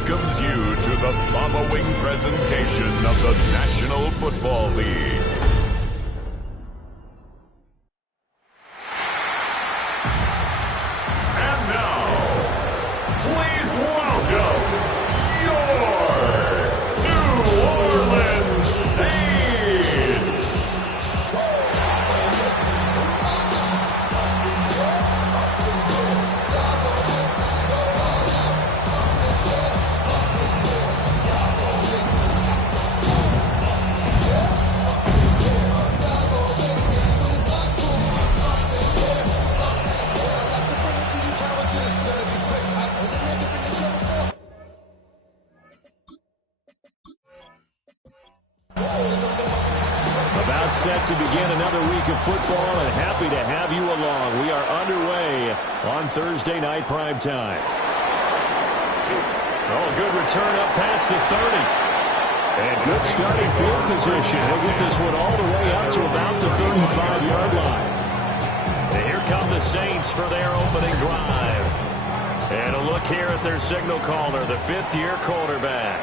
welcomes you to the following presentation of the National Football League. And now, please welcome your New Orleans Saints. About set to begin another week of football, and happy to have you along. We are underway on Thursday night primetime. Oh, good return up past the 30. And good starting field position. He'll get this one all the way up to about the 35-yard line. And here come the Saints for their opening drive. And a look here at their signal caller, the fifth-year quarterback.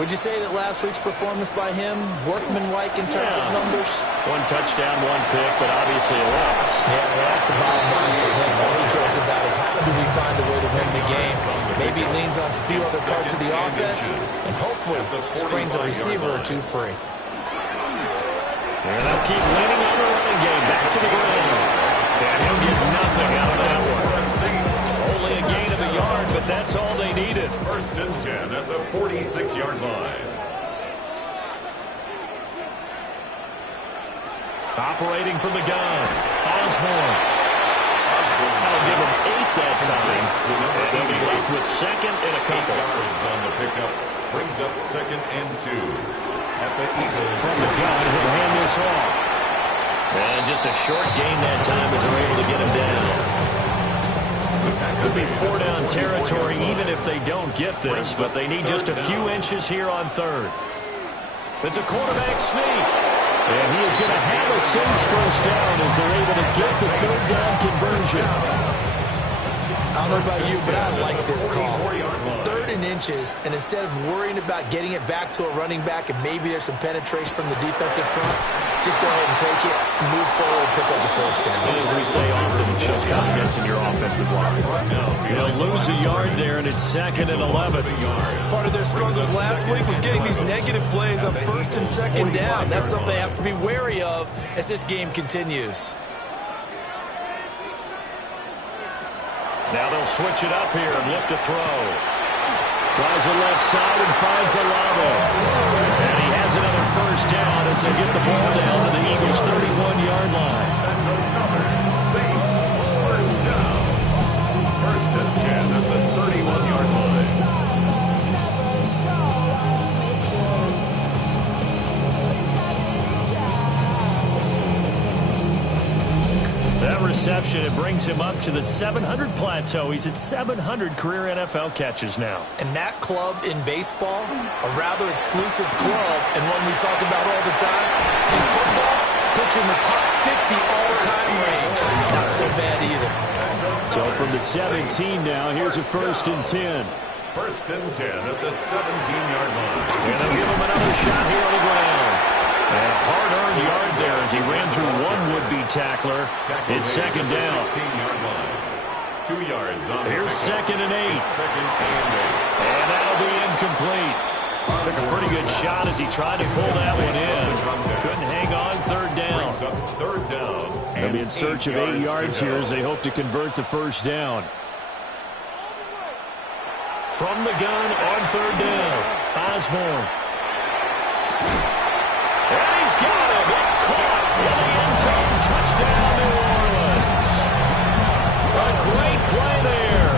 Would you say that last week's performance by him, workmanlike in terms of numbers? One touchdown, one pick, but obviously a loss. Yeah, that's the bottom line for him. All he cares about is how do we find a way to win the game. Maybe he leans on a few other parts of the offense, and hopefully springs a receiver or two free. And they'll keep leaning on the running game. Back to the ground. And he'll get nothing out of that one. Only a gain of a yard, but that's all they needed. First and 10 at the 46-yard line. Operating from the gun, Osborne. That'll give him 8 that time. And they'll be left with second and a couple. Yards on the pickup brings up second and 2. At the Eagles. From the gun, he'll hand this off. And just a short gain that time as they're able to get him down. Could be 4-down territory even if they don't get this, but they need just a few inches here on third. It's a quarterback sneak. And he is going to have a Saints first down as they're able to get the third down conversion. I don't know about you, but I like this call. 3rd and inches, and instead of worrying about getting it back to a running back and maybe there's some penetration from the defensive front, just go ahead and take it, move forward, pick up the first down. And as we say often, it shows confidence in your offensive line. They'll lose a yard there, and it's 2nd and 11. Part of their struggles last week was getting these negative plays on 1st and 2nd down. That's something they have to be wary of as this game continues. Now they'll switch it up here and look to throw. Tries the left side and finds Olave. And he has another first down as they get the ball down to the Eagles' 31-yard line. That's another Saints first down. First and 10 at the 31-yard line. That reception, it brings him up to the 700 plateau. He's at 700 career NFL catches now. And that club in baseball, a rather exclusive club, and one we talk about all the time. In football, puts you in the top 50 all-time range. Not so bad either. So from the 17 now, here's a 1st and 10. First and 10 at the 17-yard line. And they'll give him another shot here on the ground. And a hard-earned yard there as he ran through one would-be tackler. It's 2nd down. 16-yard line. 2 yards on. Here's 2nd and 8. Second and 8. And that'll be incomplete. Took a pretty good shot as he tried to pull that one in. Couldn't hang on, 3rd down. Brings up 3rd down. They'll be in search of 8 yards here as they hope to convert the first down. From the gun on 3rd down, Osborne. And he's got him. It's caught in the end zone. Touchdown, New Orleans. A great play there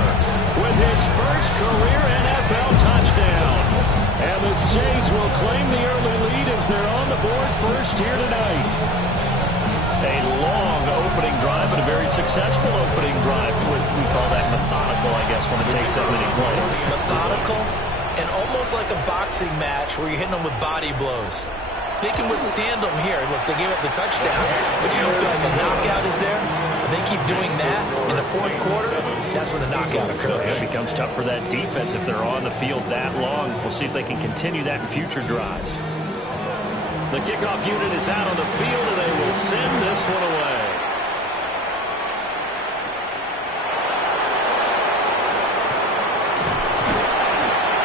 with his first career NFL touchdown. And the Saints will claim the early lead as they're on the board first here tonight. A long opening drive, but a very successful opening drive. We call that methodical, I guess, when it takes that many plays. Methodical and almost like a boxing match where you're hitting them with body blows. They can withstand them here. Look, they gave up the touchdown, but you know, like a knockout is there. And they keep doing that in the 4th quarter. that's when the knockout occurs. It becomes tough for that defense if they're on the field that long. We'll see if they can continue that in future drives. The kickoff unit is out on the field, and they will send this one away.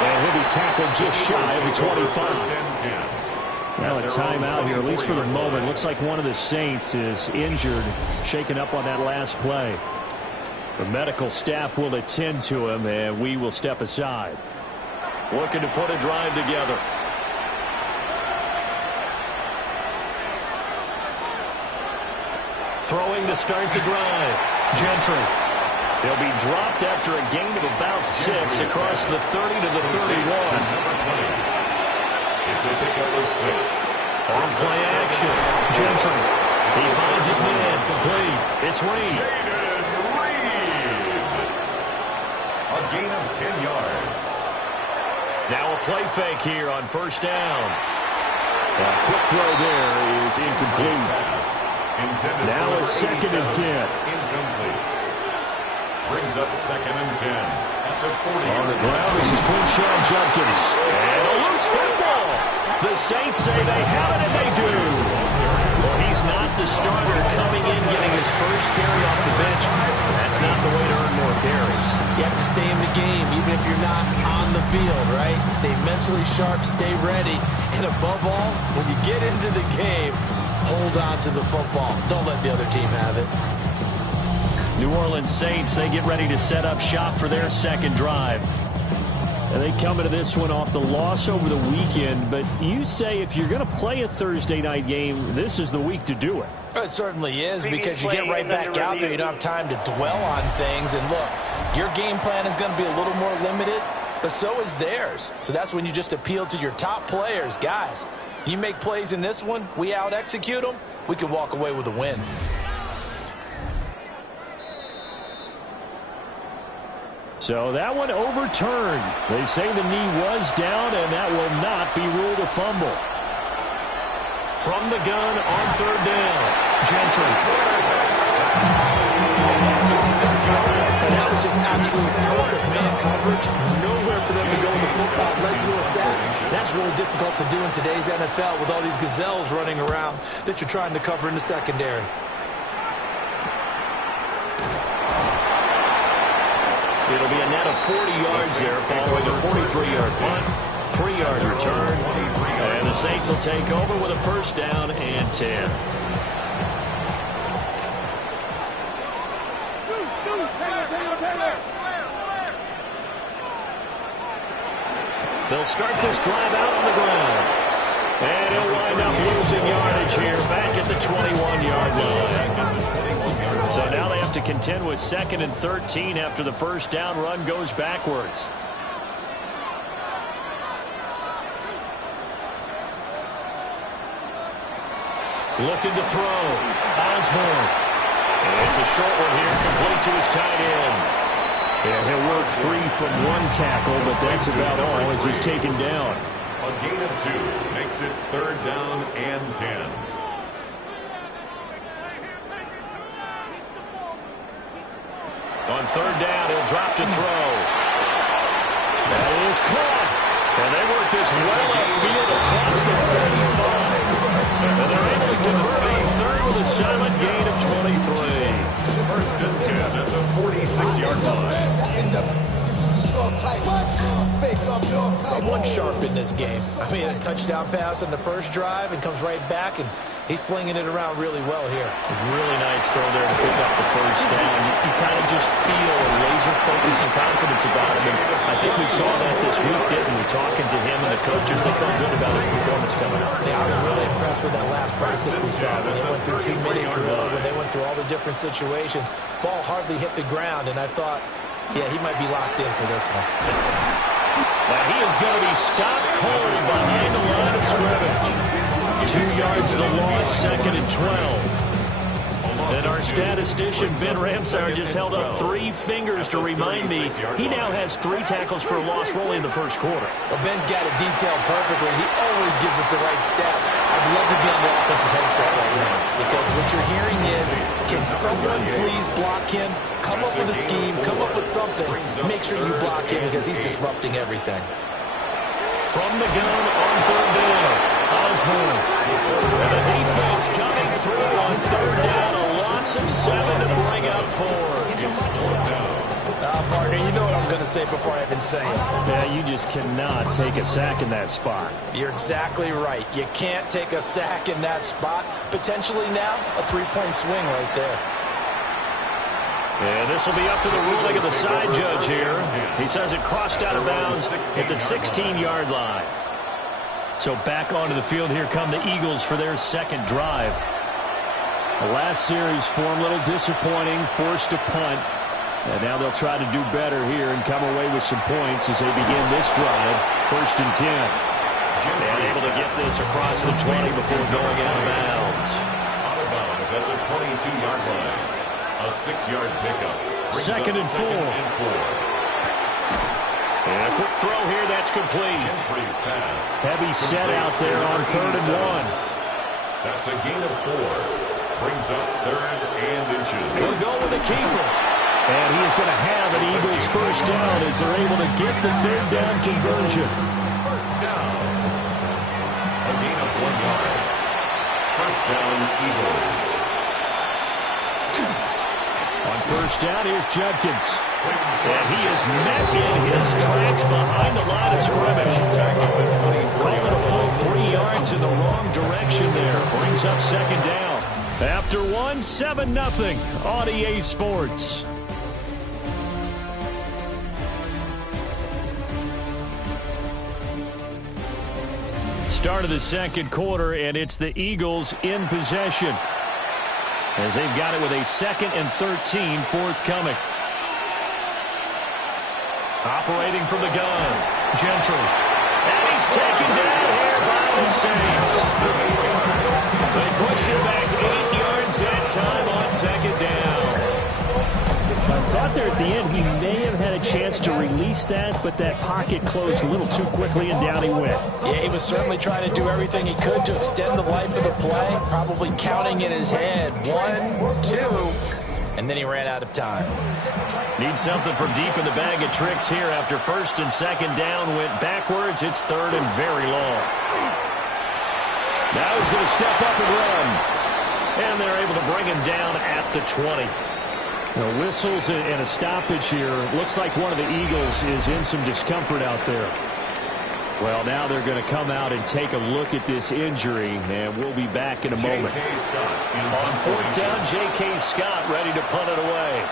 And he'll be tackled just shy of the 25. Well, a timeout here, at least for the moment. Looks like one of the Saints is injured, shaken up on that last play. The medical staff will attend to him, and we will step aside. Looking to put a drive together. Throwing to start the drive. Gentry. He'll be dropped after a gain of about 6 across the 30 to the 31. It's a pickup of 6. On play action. Gentry. He finds his man. Complete. It's Reed. Jaden Reed. A gain of 10 yards. Now a play fake here on first down. A quick throw there is incomplete. Now a 2nd and 10. Incomplete. Brings up 2nd and 10 at the 40. On the ground, this is Quinshon Judkins. And a loose football. The Saints say they have it, and they do. Well, he's not the starter coming in, getting his first carry off the bench. That's not the way to earn more carries. You have to stay in the game, even if you're not on the field, right? Stay mentally sharp, stay ready. And above all, when you get into the game, hold on to the football. Don't let the other team have it. New Orleans Saints, they get ready to set up shop for their second drive. And they come into this one off the loss over the weekend. But you say if you're going to play a Thursday night game, this is the week to do it. It certainly is, because you get right back out there. You don't have time to dwell on things. And look, your game plan is going to be a little more limited, but so is theirs. So that's when you just appeal to your top players. Guys, you make plays in this one, we out-execute them, we can walk away with a win. So that one overturned. They say the knee was down, and that will not be ruled a fumble. From the gun on third down, Gentry. And that was just absolute perfect man coverage. Nowhere for them to go with the football. Led to a sack. That's really difficult to do in today's NFL with all these gazelles running around that you're trying to cover in the secondary. It'll be a net of 40 yards there following a 43-yard punt, 3-yard return, and the Saints will take over with a first down and 10. They'll start this drive out on the ground, and he'll wind up losing yardage here back at the 21-yard line. So now they have to contend with 2nd and 13 after the first down run goes backwards. Looking to throw. Osborne. And it's a short one here, complete to his tight end. And he'll work free from one tackle, but that's about all as he's taken down. A gain of 2 makes it 3rd down and 10. On third down, he'll drop to throw. That is caught. And they work this well upfield across the 35. And they're able to convert on third with a solid gain of 23. 1st and 10 at the 46-yard line. Someone sharp in this game. I mean, a touchdown pass on the first drive and comes right back, and he's flinging it around really well here. Really nice throw there to pick up the first down. You kind of just feel a laser focus and confidence about him. And I think we saw that this week, didn't we? Talking to him and the coaches, they felt good about his performance coming up. Yeah, I was really impressed with that last practice we saw when they went through 2-minute drill, when they went through all the different situations. Ball hardly hit the ground, and I thought, yeah, he might be locked in for this one. Now he is going to be stopped cold behind the line of scrimmage. 2 yards the loss, 2nd and 12. And our statistician, Ben Ramsar, just held up 3 fingers to remind me he now has 3 tackles for a loss rolling in the first quarter. Well, Ben's got it detailed perfectly. He always gives us the right stats. I'd love to be on the offense's headset right now, because what you're hearing is, can someone please block him? Come up with a scheme, come up with something. Make sure you block him, because he's disrupting everything. From the gun on third down, Osborne. And the defense coming through on third down. A loss of 7 to bring up 4. Partner, you know what I'm going to say before I even say it. Yeah, you just cannot take a sack in that spot. You're exactly right. You can't take a sack in that spot. Potentially now, a 3-point swing right there. And this will be up to the ruling of the side judge here. He says it crossed out of bounds at the 16-yard line. So back onto the field here come the Eagles for their second drive. The last series form a little disappointing, forced a punt. And now they'll try to do better here and come away with some points as they begin this drive. 1st and 10. And able to get this across the 20 before going out of bounds. Out of bounds at the 22-yard line. A 6-yard pickup. 2nd and 4. And a quick throw here, that's complete. Heavy set out there on 3rd and 1. That's a gain of 4. Brings up 3rd and inches. He'll go with the keeper. And he is going to have an Eagles first down as they're able to get the 3rd down conversion. First down. A gain of 1 yard. First down, Eagles. On first down, here's Judkins. And he is met in his tracks behind the line of scrimmage. Calling a full 3 yards in the wrong direction there. Brings up 2nd down. After 1, 7-0 on EA Sports. Start of the second quarter, and it's the Eagles in possession, as they've got it with a 2nd and 13 forthcoming. Operating from the gun, Gentry. And he's taken down here by the Saints. They push him back 8 yards that time on 2nd down. I thought there at the end he may have had a chance to release that, but that pocket closed a little too quickly, and down he went. Yeah, he was certainly trying to do everything he could to extend the life of the play, probably counting in his head 1, 2, and then he ran out of time. Need something from deep in the bag of tricks here after 1st and 2nd down went backwards. It's 3rd and very long. Now he's going to step up and run. And they're able to bring him down at the 20. Whistles and a stoppage here. Looks like one of the Eagles is in some discomfort out there. Well, now they're going to come out and take a look at this injury, and we'll be back in a moment. On 4th down, J.K. Scott ready to punt it away.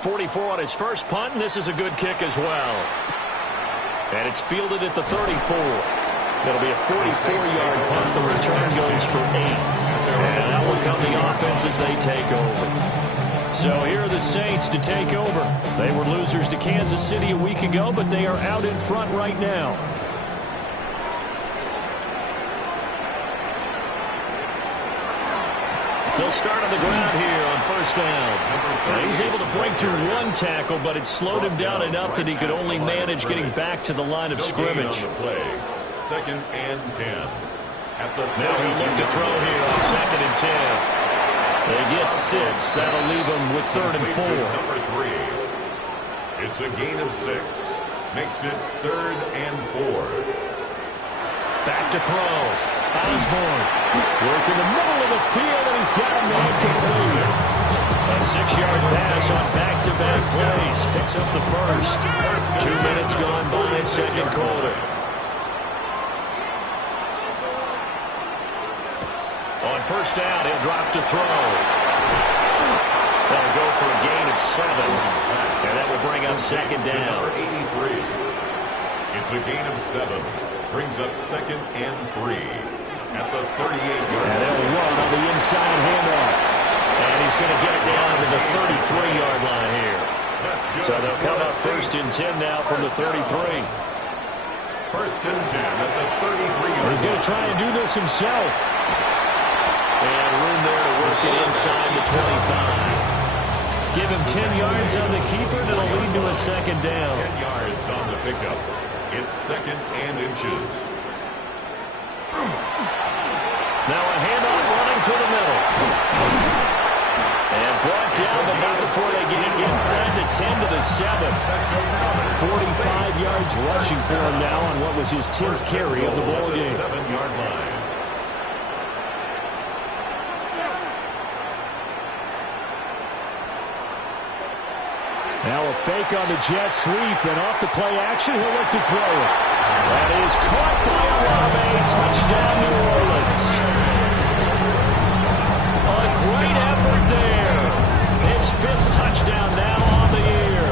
44 on his first punt, and this is a good kick as well. And it's fielded at the 34. It'll be a 44-yard punt. The return goes for 8. And that will come the offense as they take over. So here are the Saints to take over. They were losers to Kansas City a week ago, but they are out in front right now. They'll start on the ground here on 1st down. Now he's able to break through 1 tackle, but it slowed him down enough that he could only manage getting back to the line of scrimmage. 2nd and 10. Now he'll look to throw here on 2nd and 10. They get 6. That'll leave them with 3rd and 4. Number 3. It's a gain of 6. Makes it 3rd and 4. Back to throw. Osborne. Work in the middle of the field, and he's got him there complete. A 6-yard pass on back-to-back plays. Picks up the first. 2 minutes gone by, 2nd quarter. On 1st down, he'll drop to throw. That'll go for a gain of 7. And that will bring up 2nd down. 83. It's a gain of 7. Brings up 2nd and 3. At the 38-yard line. And they'll run on the inside handoff. And he's going to get it down to the 33-yard line here. So they'll come up 1st and 10 now from the 33. 1st and 10 at the 33-yard line. He's going to try and do this himself. And room there to it inside the 25. Give him 10 yards on the keeper, and it'll lead to a second down. 10 yards on the pickup. It's second and inches. Now a handoff running through the middle. And brought down, but not before they get it inside the 10 to the 7. 45 yards rushing for him now on what was his 10th carry of the ball game. 7-yard line. Now a fake on the jet sweep, and off the play action, he'll look to throw it. That is caught by Olave. Touchdown, New Orleans. A great effort there. His 5th touchdown now on the year.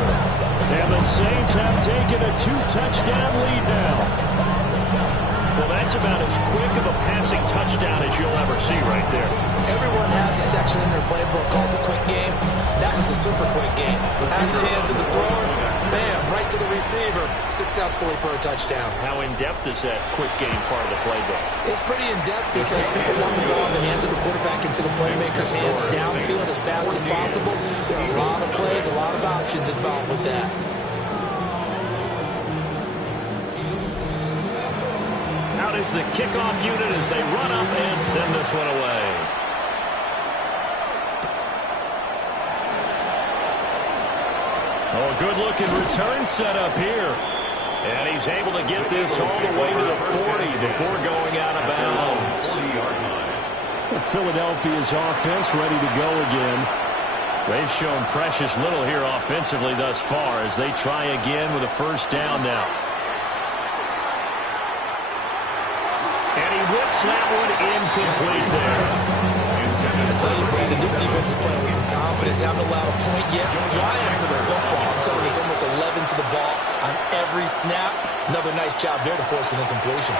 And the Saints have taken a 2-touchdown lead now. Well, that's about as quick of a passing touchdown as you'll ever see right there. Everyone has a section in their playbook called the quick game. That was a super quick game. Out of the hands of the thrower, bam, right to the receiver, successfully for a touchdown. How in-depth is that quick game part of the playbook? It's pretty in-depth because people want the ball in the hands of the quarterback into the playmaker's hands downfield as fast as possible. There are a lot of plays, a lot of options involved with that. Out is the kickoff unit as they run up and send this one away. Oh, good-looking return set up here. And he's able to get this all the way to the 40 before going out of bounds. Philadelphia's offense ready to go again. They've shown precious little here offensively thus far as they try again with a first down now. And he whips that one incomplete there. I tell you, Brandon, this defense is playing with some confidence. Haven't allowed a point yet. Flying to the football. I'm telling you, it's almost 11 to the ball on every snap. Another nice job there to force an incompletion.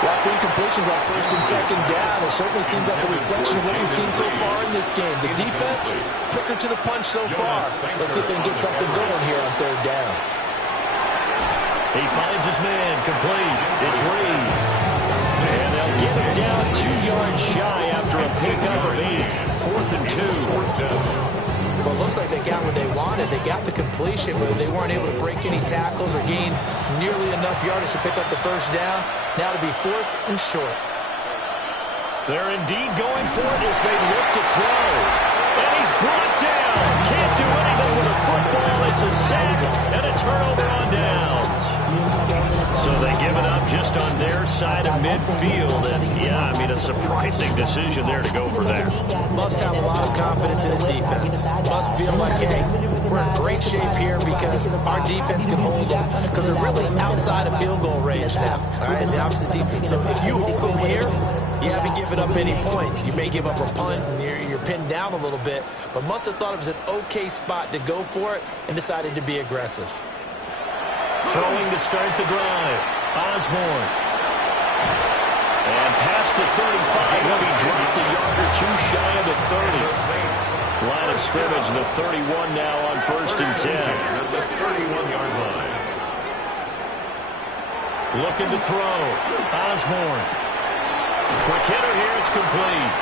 Well, after incompletions on first and second down, it certainly seems like a reflection of what we've seen so far in this game. The defense, quicker to the punch so far. Let's see if they can get something going here on third down. He finds his man, complete. It's Reed. And they'll get him down 2 yards shy after a pickup of 8. 4th and 2. Well, it looks like they got what they wanted. They got the completion, but they weren't able to break any tackles or gain nearly enough yardage to pick up the first down. Now to be 4th and short. They're indeed going for it as they look to throw. And he's brought down. Can't do anything with a football. It's a sack and a turnover on downs. So they give it up just on their side of midfield. And, yeah, I mean, a surprising decision there to go for that. Must have a lot of confidence in his defense. Must feel like, hey, we're in great shape here because our defense can hold them. Because they're really outside of field goal range now. All right, the opposite team. So if you hold them here, you haven't given up any points. You may give up a punt and you're pinned down a little bit. But must have thought it was an okay spot to go for it and decided to be aggressive. Throwing to start the drive. Osborne. And past the 35, he'll be dropped a yard or two shy of the 30. Line of scrimmage, the 31 now on 1st and 10. At the 31-yard line. Looking to throw. Osborne. Quick hitter here, it's complete.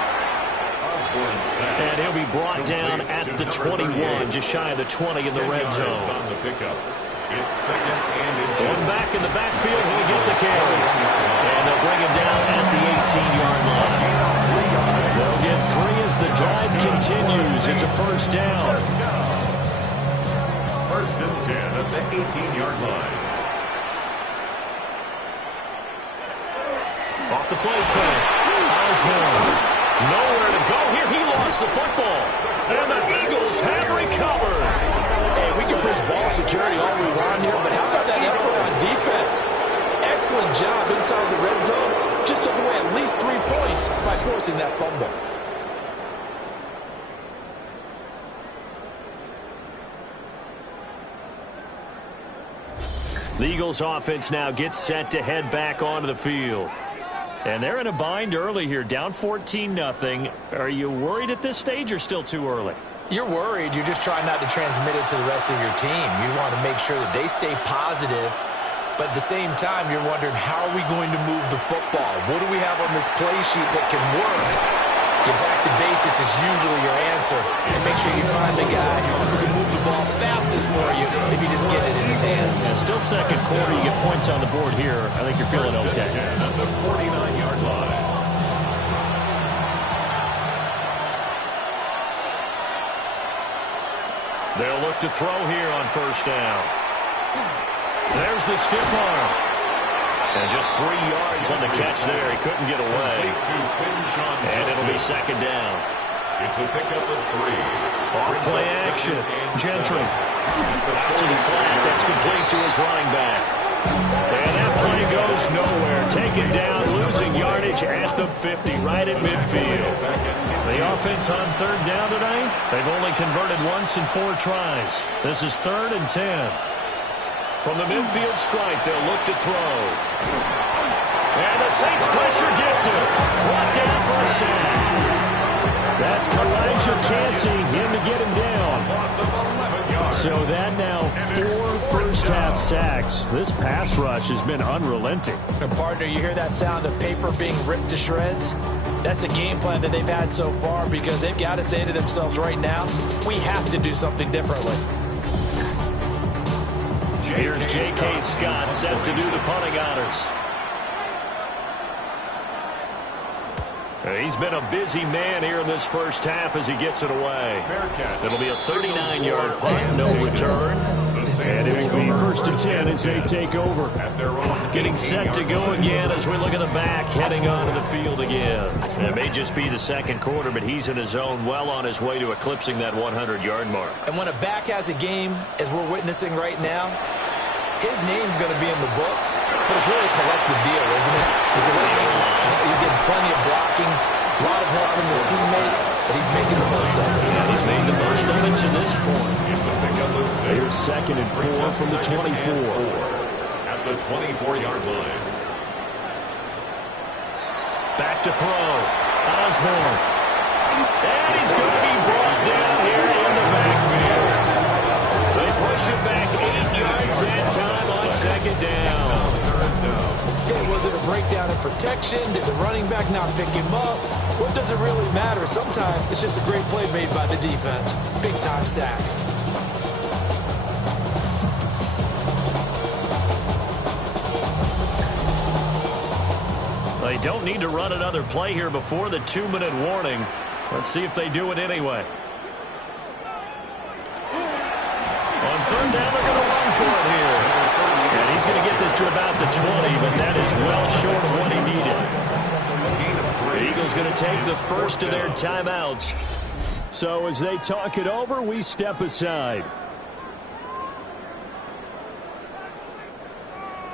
And he'll be brought down at the 21, just shy of the 20 in the red zone. On the pickup. It's second and inches. One back in the backfield, he'll get the carry. And they'll bring him down at the 18-yard line. They'll get 3 as the drive continues. It's a first down. 1st and 10 at the 18-yard line. Off the play fake. Osborne. Nowhere to go here. He lost the football. And the Eagles have recovered. Hey, we can preach ball security all we want here, but how about that effort on defense? Excellent job inside the red zone. Just took away at least 3 points by forcing that fumble. The Eagles offense now gets set to head back onto the field. And they're in a bind early here, down 14-0. Are you worried at this stage or still too early? You're worried. You're just trying not to transmit it to the rest of your team. You want to make sure that they stay positive. But at the same time, you're wondering, how are we going to move the football? What do we have on this play sheet that can work? Get back to basics is usually your answer. And make sure you find the guy who can move the ball fastest for you if you just get it in his hands. Yeah, still second quarter. You get points on the board here. I think you're feeling okay. At the 49-yard line. They'll look to throw here on first down. There's the stiff arm. And just 3 yards on the catch there. He couldn't get away. And it'll be second down. It's a pickup of 3. Off play action. Gentry. Out to the flat. That's complete to his running back. And that play goes nowhere. Taken down, losing yardage at the 50, right at midfield. The offense on third down tonight, they've only converted once in 4 tries. This is 3rd and 10. From the midfield stripe, they'll look to throw. And the Saints pressure gets him. Brought down for a sack. That's Kalijah Cansey, him to get him down. So that now 4 first-half sacks. This pass rush has been unrelenting. And partner, you hear that sound of paper being ripped to shreds? That's the game plan that they've had so far because they've got to say to themselves right now, we have to do something differently. Here's J.K. Scott set to do the punting honors. He's been a busy man here in this first half as he gets it away. It'll be a 39-yard punt, no return. And it will be 1st and 10 as they take over. Getting set to go again as we look at the back, heading onto the field again. It may just be the second quarter, but he's in his zone, well on his way to eclipsing that 100-yard mark. And when a back has a game, as we're witnessing right now, his name's going to be in the books, but it's really a collective deal, isn't it? Because that means he's getting plenty of blocking, a lot of help from his teammates, but he's making the most of it. And he's made the most of it to this point. It's a pickup of 6. Here's 2nd and 4 from the 24. At the 24-yard line. Back to throw. Osborne. And he's going to be brought down here in the backfield. They push it back 8 yards that time on second down. Okay, was it a breakdown in protection? Did the running back not pick him up? What does it really matter? Sometimes it's just a great play made by the defense. Big-time sack. They don't need to run another play here before the 2-minute warning. Let's see if they do it anyway. On third down, they're going to run for it here. And he's going to get this to about the 20, but that is well short of what he needed. The Eagles going to take the first of their timeouts. So as they talk it over, we step aside.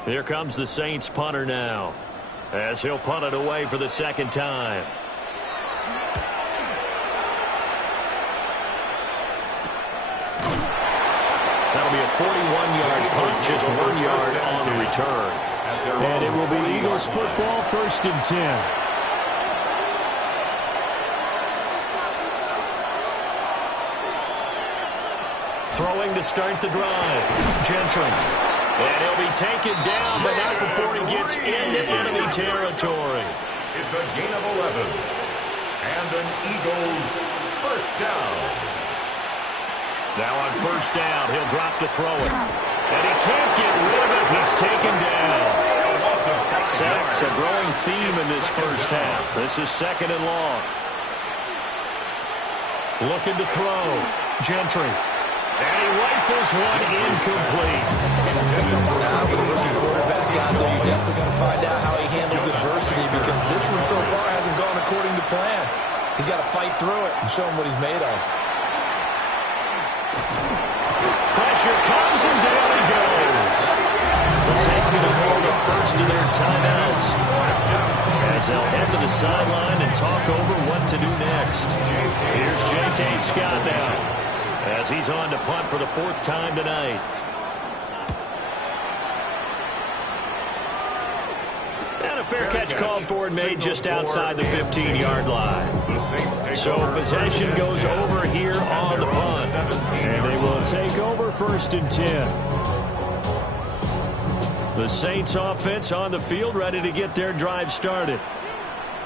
Here comes the Saints punter now, as he'll punt it away for the second time. That'll be a 41-yard punt, just 1 yard on the return. And it will be Eagles football, 1st and 10. Throwing to start the drive. Gentry. And he'll be taken down, but not before he gets into enemy territory. It's a gain of 11. And an Eagles first down. Now on first down, he'll drop to throw it. And he can't get rid of it. He's taken down. Sacks, a growing theme in this first half. This is 2nd and long. Looking to throw. Gentry. And he rifles one incomplete. Now with a rookie quarterback out there, you're definitely going to find out how he handles adversity because this one so far hasn't gone according to plan. He's got to fight through it and show him what he's made of. Pressure comes and down he goes. The Saints going to call the first of their timeouts as they'll head to the sideline and talk over what to do next. Here's J.K. Scott now as he's on to punt for the 4th time tonight. And a fair catch called for and made just outside the 15-yard line. So possession goes over here on the punt. And they will take over 1st and 10. The Saints offense on the field ready to get their drive started.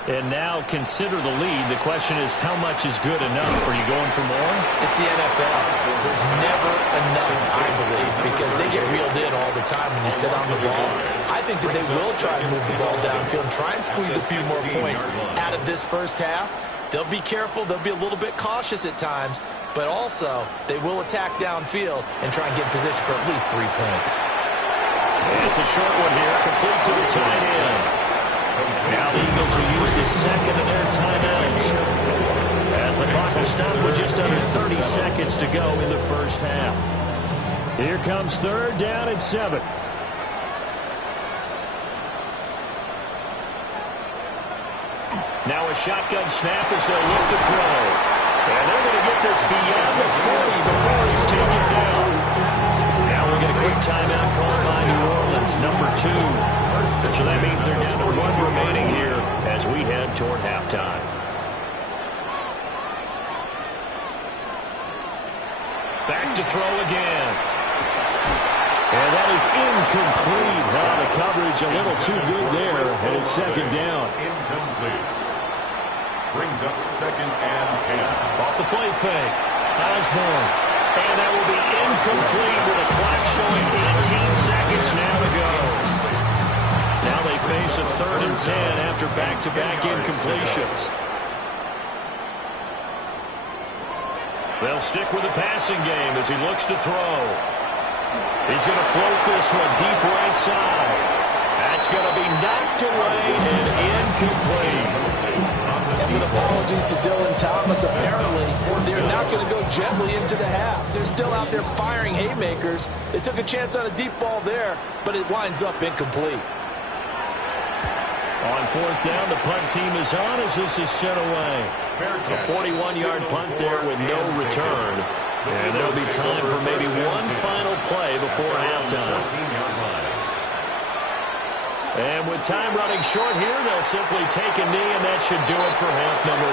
And now consider the lead. The question is, how much is good enough? Are you going for more? It's the NFL. There's never enough, I believe, because they get reeled in all the time when you sit on the ball. I think that they will try and move the ball downfield and try and squeeze a few more points out of this first half. They'll be careful. They'll be a little bit cautious at times, but also they will attack downfield and try and get in position for at least 3 points. It's a short one here, complete to the tight end. Now the Eagles will use the second of their timeouts as the clock will stop with just under 30 seconds to go in the first half. Here comes 3rd down and 7. Now a shotgun snap as they'll look to throw. And they're going to get this beyond the 40 before it's taken down. Now we'll get a quick timeout called by New Orleans, number 2. So that means they're down to 1 remaining here as we head toward halftime. Back to throw again. And that is incomplete. The coverage a little too good there, and it's 2nd down. Incomplete. Brings up 2nd and 10. Off the play fake. Osborne. And that will be incomplete with a clock showing 18 seconds now to go. Now they face a 3rd and 10 after back-to-back incompletions. They'll stick with the passing game as he looks to throw. He's going to float this one deep right side. That's going to be knocked away and incomplete. And with apologies to Dylan Thomas, apparently they're not going to go gently into the half. They're still out there firing haymakers. They took a chance on a deep ball there, but it winds up incomplete. On 4th down, the punt team is on as this is sent away. A 41-yard punt there with no return. And there will be time for maybe one final play before halftime. And with time running short here, they'll simply take a knee, and that should do it for half number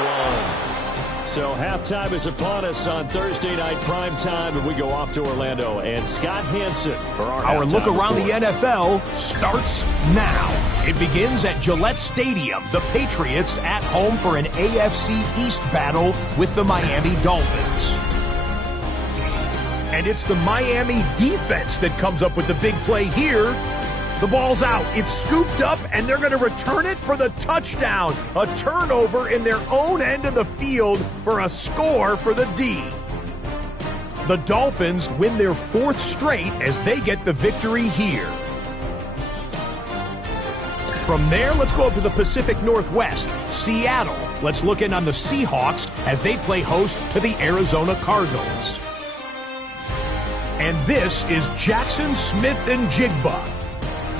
1. So halftime is upon us on Thursday night prime time, and we go off to Orlando. And Scott Hanson for our look around report. the NFL starts now. It begins at Gillette Stadium. The Patriots at home for an AFC East battle with the Miami Dolphins. And it's the Miami defense that comes up with the big play here. The ball's out. It's scooped up, and they're going to return it for the touchdown. A turnover in their own end of the field for a score for the D. The Dolphins win their 4th straight as they get the victory here. From there, let's go up to the Pacific Northwest, Seattle. Let's look in on the Seahawks as they play host to the Arizona Cardinals. And this is Jackson Smith-Njigba.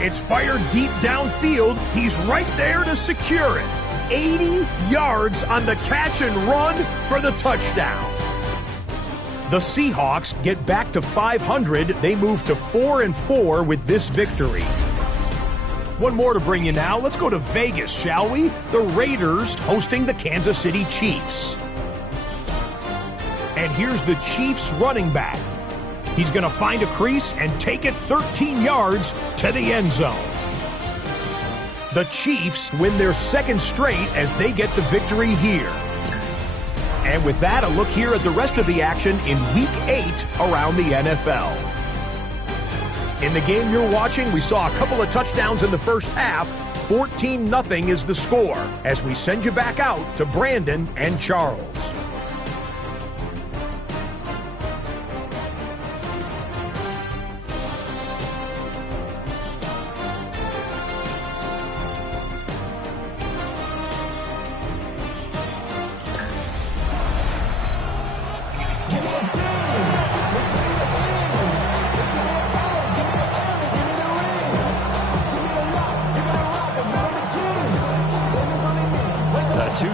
It's fired deep downfield. He's right there to secure it. 80 yards on the catch and run for the touchdown. The Seahawks get back to 500. They move to 4-4 with this victory. One more to bring you now. Let's go to Vegas, shall we? The Raiders hosting the Kansas City Chiefs. And here's the Chiefs running back. He's going to find a crease and take it 13 yards to the end zone. The Chiefs win their 2nd straight as they get the victory here. And with that, a look here at the rest of the action in Week 8 around the NFL. In the game you're watching, we saw a couple of touchdowns in the first half. 14-0 is the score as we send you back out to Brandon and Charles.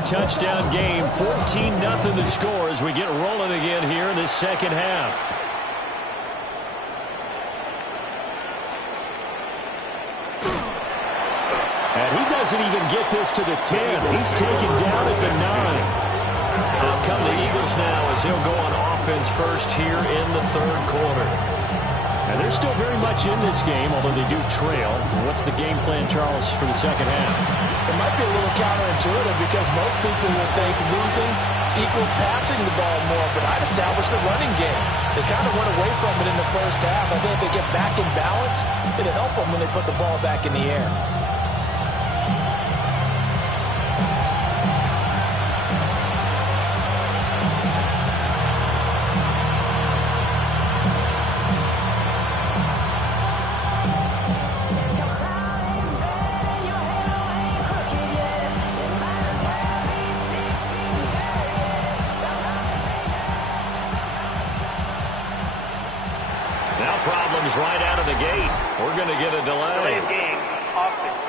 Touchdown game, 14-0 the score as we get rolling again here in this second half. And he doesn't even get this to the 10. He's taken down at the 9. Out come the Eagles now as they'll go on offense first here in the 3rd quarter. And they're still very much in this game, although they do trail. What's the game plan, Charles, for the second half? It might be a little counterintuitive because most people will think losing equals passing the ball more, but I'd establish the running game. They kind of went away from it in the first half. I think if they get back in balance, it'll help them when they put the ball back in the air. Problems right out of the gate. We're going to get a delay. Delay of game. Offense.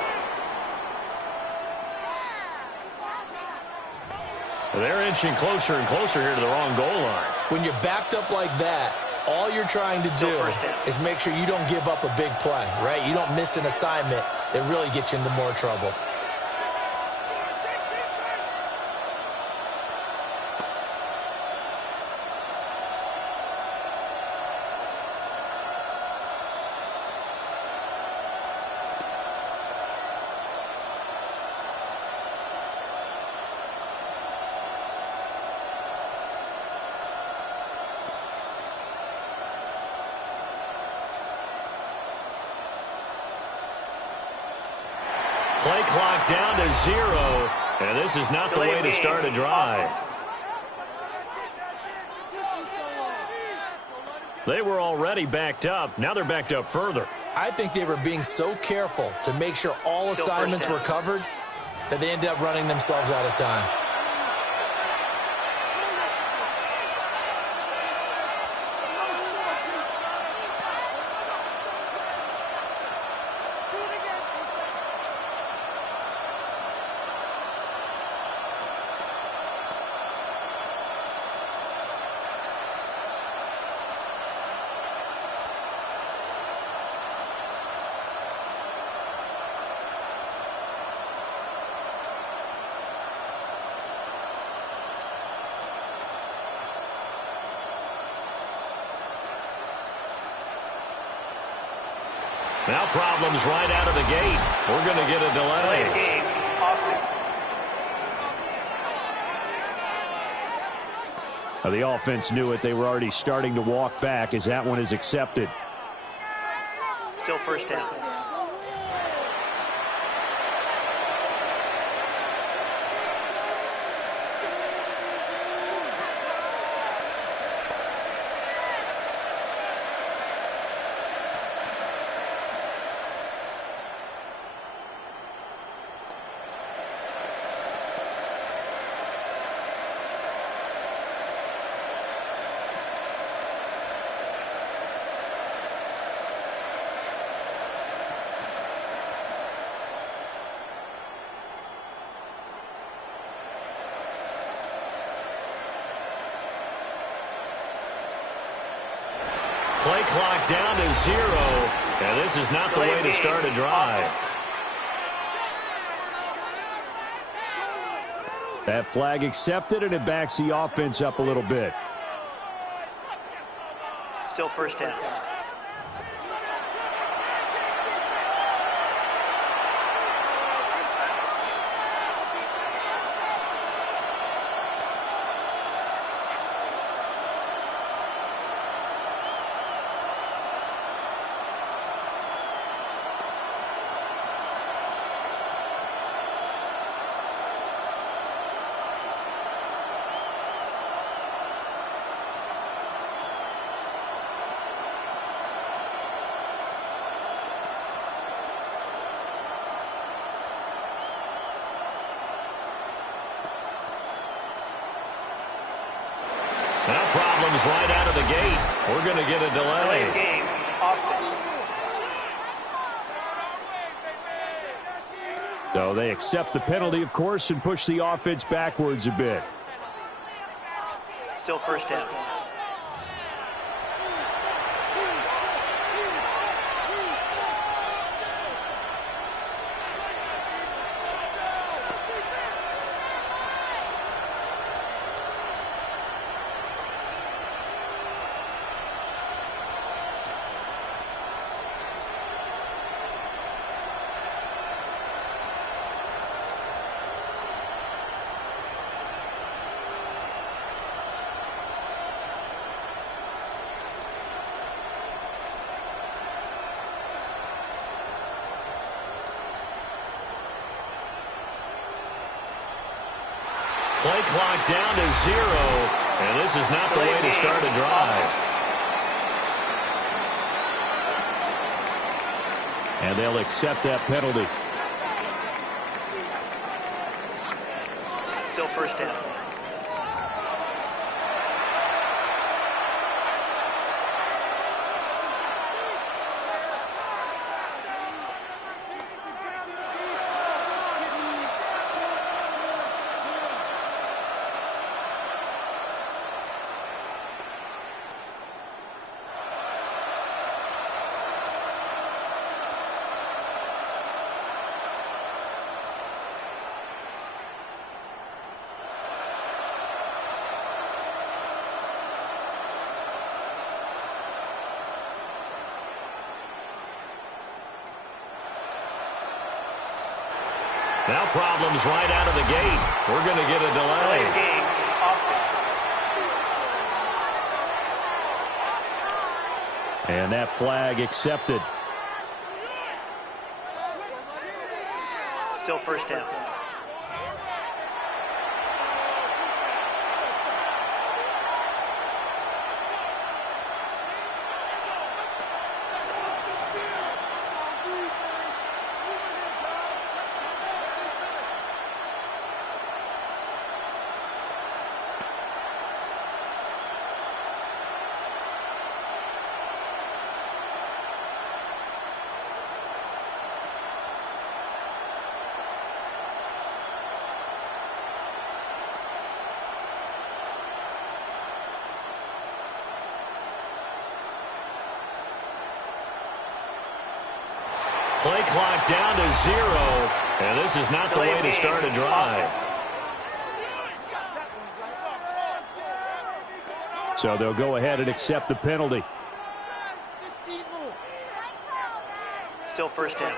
They're inching closer and closer here to the wrong goal line. When you're backed up like that, all you're trying to do is make sure you don't give up a big play, right? You don't miss an assignment that really gets you into more trouble. Play clock down to 0, and this is not the way to start a drive. They were already backed up. Now they're backed up further. I think they were being so careful to make sure all assignments were covered that they ended up running themselves out of time. Now problems right out of the gate. We're going to get a delay. Delay of game. Offense. The offense knew it. They were already starting to walk back as that one is accepted. Still first down. Play clock down to 0, and this is not the way to start a drive. That flag accepted, and it backs the offense up a little bit. Still first down. Now problems right out of the gate. We're going to get a delay. Delay of game. Offense. So they accept the penalty, of course, and push the offense backwards a bit. Still first down. Play clock down to 0, and this is not the way to start a drive. And they'll accept that penalty. Still first down. Now problems right out of the gate. We're going to get a delay. Game, offense. And that flag accepted. Still first down. Play clock down to 0, and this is not the way to start a drive. So they'll go ahead and accept the penalty. Still first down.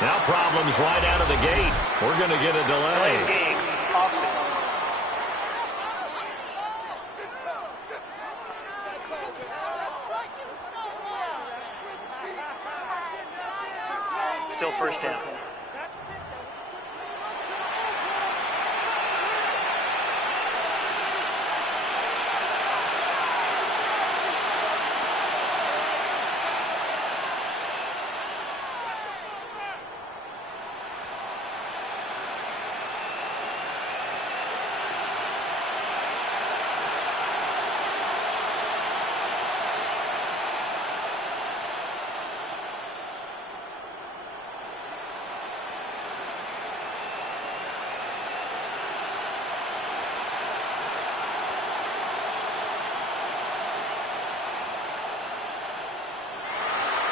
Now problems right out of the gate. We're going to get a delay. Game, offense. Still first down.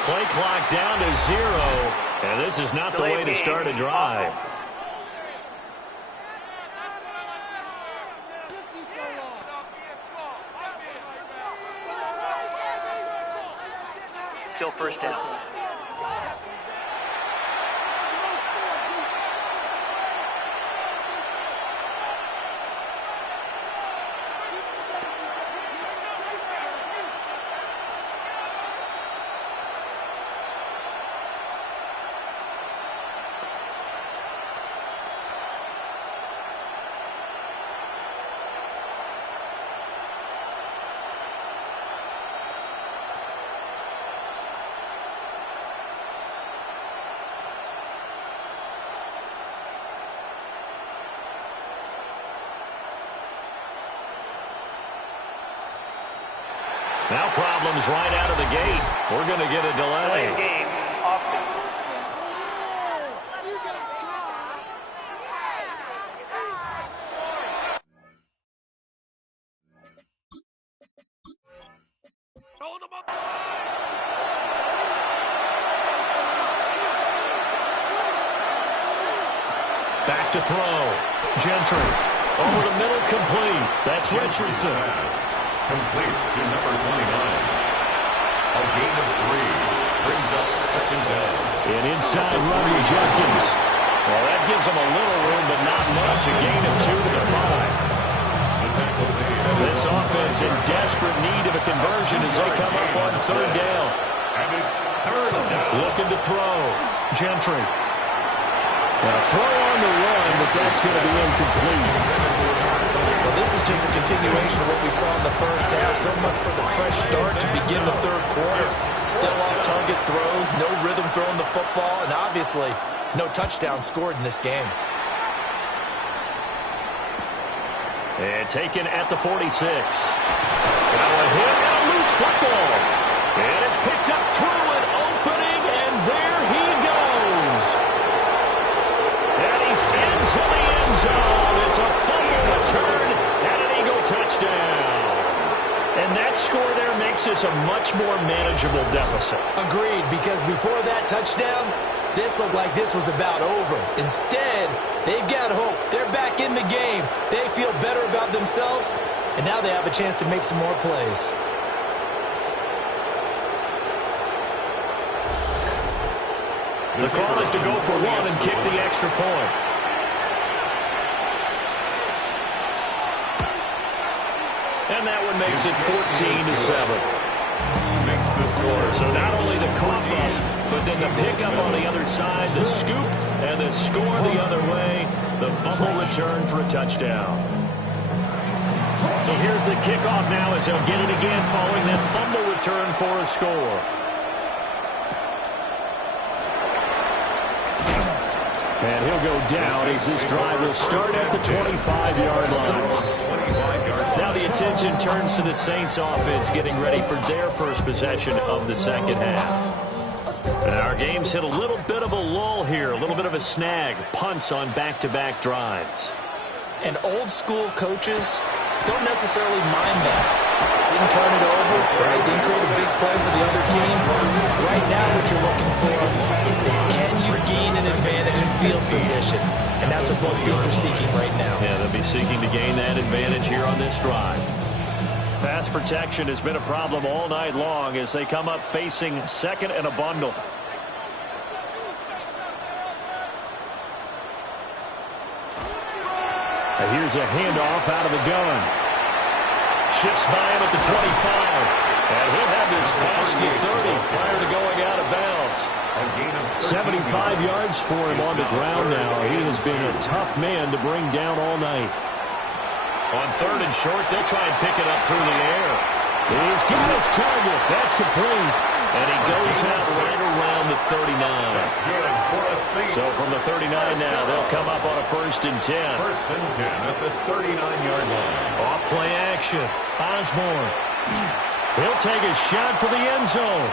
Play clock down to 0, and this is not the way to start a drive. Still first down. Now problems right out of the gate. We're going to get a delay. Game, offense. Back to throw. Gentry. Over the middle, complete. That's Richardson. Complete to number 29. A gain of 3 brings up second down. An inside run with Jenkins. Well, that gives them a little room, but not much. A gain of 2 to the 5. This offense in desperate need of a conversion as they come up on third down. And it's third down. Looking to throw. Gentry. Now throw on the run, but that's going to be incomplete. Well, this is just a continuation of what we saw in the first half. So much for the fresh start to begin the third quarter. Still off-target throws, no rhythm throwing the football, and obviously no touchdown scored in this game. And taken at the 46. Now a hit and a loose football. And it's picked up through an opening, and there he goes. And he's into the end zone. It's a fumble return and an Eagle touchdown. And that score there makes this a much more manageable deficit. Agreed, because before that touchdown, this looked like this was about over. Instead, they've got hope. They're back in the game. They feel better about themselves, and now they have a chance to make some more plays. The call is to go for one and kick the extra point. And that one makes it 14-7. Makes the score. So not only the cough up, but then the pickup on the other side, the scoop, and the score the other way, the fumble return for a touchdown. So here's the kickoff now as they'll get it again following that fumble return for a score. And he'll go down as this drive will start at the 25-yard line. Now the attention turns to the Saints offense getting ready for their first possession of the second half. And our game's hit a little bit of a lull here, a little bit of a snag, punts on back-to-back drives. And old-school coaches don't necessarily mind that. Didn't turn it over, right? Didn't create a big play for the other team. Right now what you're looking for is can you gain an advantage in field position? And that's what both teams are seeking right now. Yeah, they'll be seeking to gain that advantage here on this drive. Pass protection has been a problem all night long as they come up facing second and a bundle. And here's a handoff out of the gun. Shifts by him at the 25. And he'll have this past the 30 prior to going out of bounds. 75 yards for him on the ground now. He has been a tough man to bring down all night. On third and short, they'll try and pick it up through the air. He's got his target. That's complete. And he goes out right around the 39. That's good for a Saints. So from the 39 now, they'll come up on a 1st and 10. 1st and 10 at the 39-yard line. Off play action. Osborne. He'll take a shot for the end zone.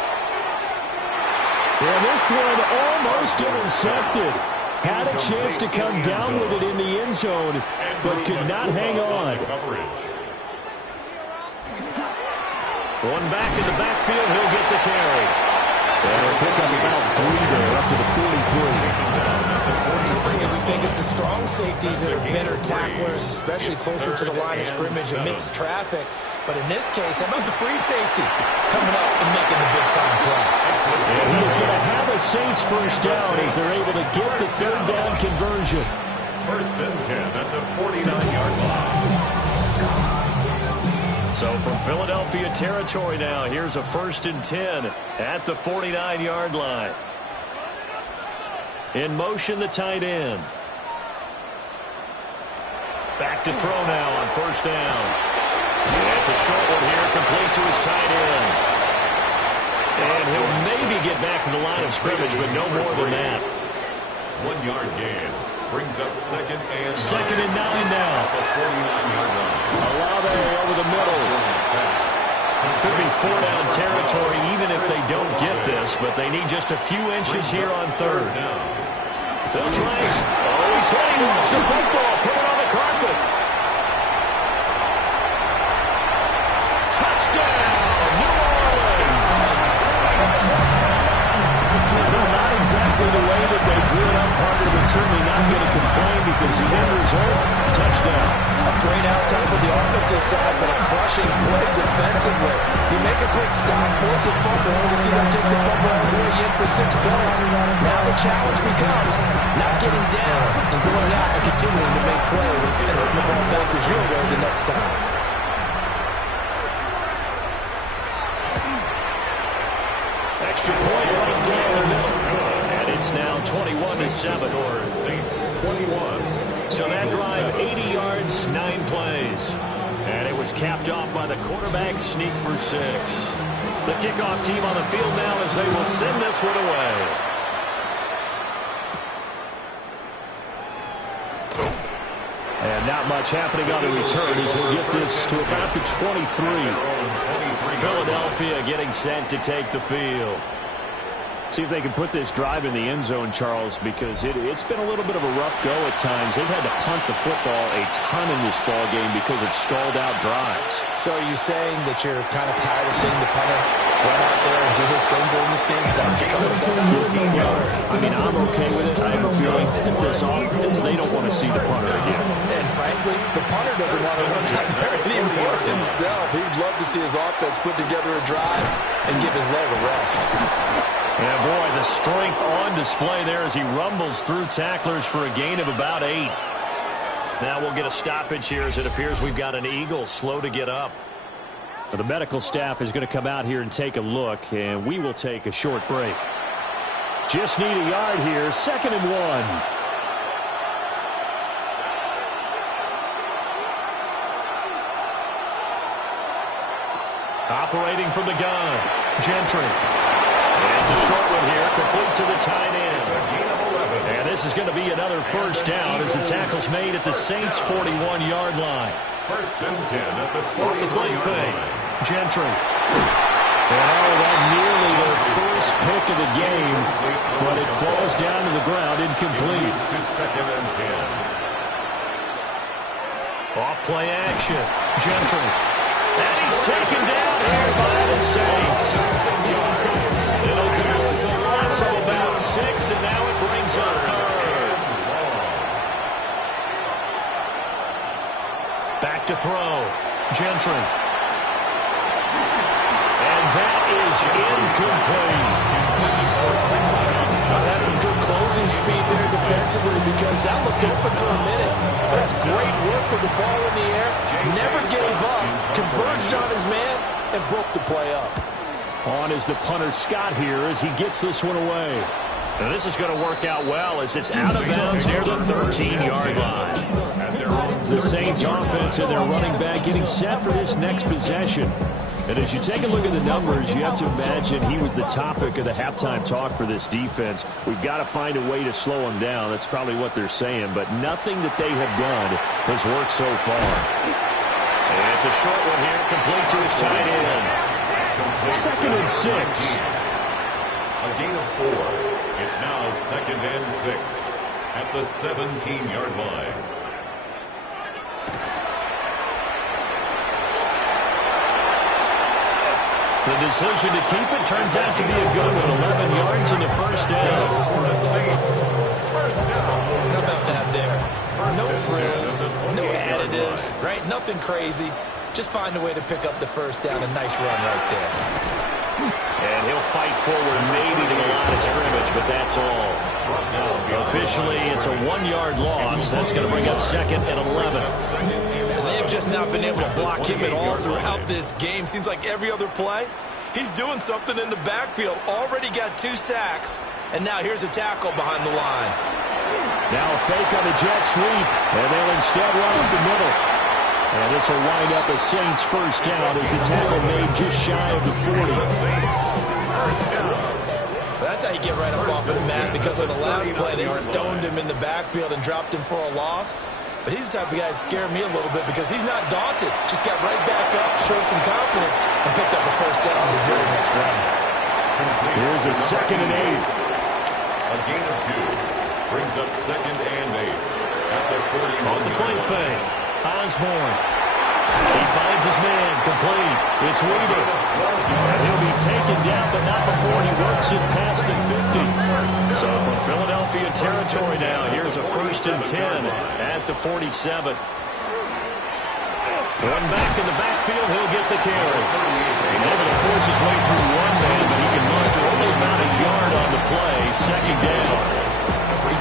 And this one almost intercepted. Had a chance to come down with it in the end zone, but could not hang on. One back in the backfield, he'll get the carry. And he'll pick up about 3 there, up to the 43. Typically, we think it's the strong safeties that are better tacklers, especially closer to the line of scrimmage amidst traffic. But in this case, how about the free safety coming up and making the big-time play? And he is going to have a Saints first down as they're able to get the third down conversion. 1st and 10 at the 49-yard line. So from Philadelphia territory now, here's a 1st and 10 at the 49-yard line. In motion, the tight end. Back to throw now on 1st down. That's a short one here, complete to his tight end. And he'll maybe get back to the line of scrimmage, but no more than that. 1-yard gain brings up 2nd and 9. 2nd and 9 now. At the 49-yard line. Olave over the middle. Could be 4-down territory even if they don't get this, but they need just a few inches here on third. They'll try. Oh, he's hitting. Lost the football. Put it on the carpet. Touchdown, New Orleans. Not exactly the way that they drew it up, Carter, but certainly not going to complain because the end result, touchdown. A great outcome for the offensive side, but a crushing play defensively. You make a quick stop, force a fumble, only to see them take the fumble all the way in for 6 points. Now the challenge becomes not getting down and going out and continuing to make plays and hoping the ball bounces your way the next time. Extra point right down the middle. And it's now 21-7. Saints 21. So that drive, 80 yards, 9 plays. And it was capped off by the quarterback sneak for 6. The kickoff team on the field now as they will send this one away. And not much happening on the return as he'll get this to about the 23. Philadelphia getting set to take the field. See if they can put this drive in the end zone, Charles, because it's been a little bit of a rough go at times. They've had to punt the football a ton in this ball game because of stalled out drives. So are you saying that you're kind of tired of seeing the punter run out there and do his thing during this game? Is that what you're trying to say? I mean, I'm okay with it. I have a feeling that this offense, they don't want to see the punter again. And frankly, the punter doesn't want to run out there anymore himself. He'd love to see his offense put together a drive and give his leg a rest. And boy, the strength on display there as he rumbles through tacklers for a gain of about 8. Now we'll get a stoppage here as it appears we've got an Eagle slow to get up. Well, the medical staff is going to come out here and take a look, and we will take a short break. Just need a yard here, 2nd and 1. Operating from the gun, Gentry. And it's a short one here, complete to the tight end. And this is going to be another first down as the tackle's made at the Saints' 41-yard line. 1st and 10 at the Off the play fake, Gentry. And that nearly their first pick of the game, but it falls down to the ground incomplete. to 2nd and 10. Off play action, Gentry. And he's taken down here by the Saints. It'll go to a loss of about 6, and now it brings up 3rd. Back to throw. Gentry. And that is incomplete. That's some good closing speed there defensively because that looked open for a minute. But that's great work with the ball in the air. Never gave up. Converged on his man and broke the play up. On is the punter Scott here as he gets this one away. Now this is going to work out well as it's out of bounds near the 13-yard line. The Saints offense and their running back getting set for this next possession. And as you take a look at the numbers, you have to imagine he was the topic of the halftime talk for this defense. We've got to find a way to slow him down. That's probably what they're saying. But nothing that they have done has worked so far. And it's a short one here, complete to his tight end. 2nd and 6. A gain of 4. It's now 2nd and 6 at the 17-yard line. The decision to keep it turns out to be a good one. 11 yards in the first down. How about that there? No frills, no additives, right? Nothing crazy. Just find a way to pick up the first down. A nice run right there. And he'll fight forward maybe to the line of scrimmage, but that's all. Officially, it's a 1-yard loss. That's going to bring up 2nd and 11. And they've just not been able to block him at all throughout this game. Seems like every other play, he's doing something in the backfield. Already got 2 sacks, and now here's a tackle behind the line. Now a fake on the jet sweep, and they'll instead run up the middle. And this will wind up a Saints first down as the tackle made just shy of the 40. That's how you get right up off of the mat, because on the last play, they stoned him in the backfield and dropped him for a loss. But he's the type of guy that scared me a little bit because he's not daunted. Just got right back up, showed some confidence, and picked up a first down on his very next drive. Here's a 2nd and 8. A gain of 2 brings up 2nd and 8 at the 40. Off the play fake. Osborne. He finds his man, complete. It's Weaver. And he'll be taken down, but not before he works it past the 50. So from Philadelphia territory now, here's a 1st and 10 at the 47. One back in the backfield, he'll get the carry. He's able to force his way through one man, but he can muster only about a yard on the play. 2nd down.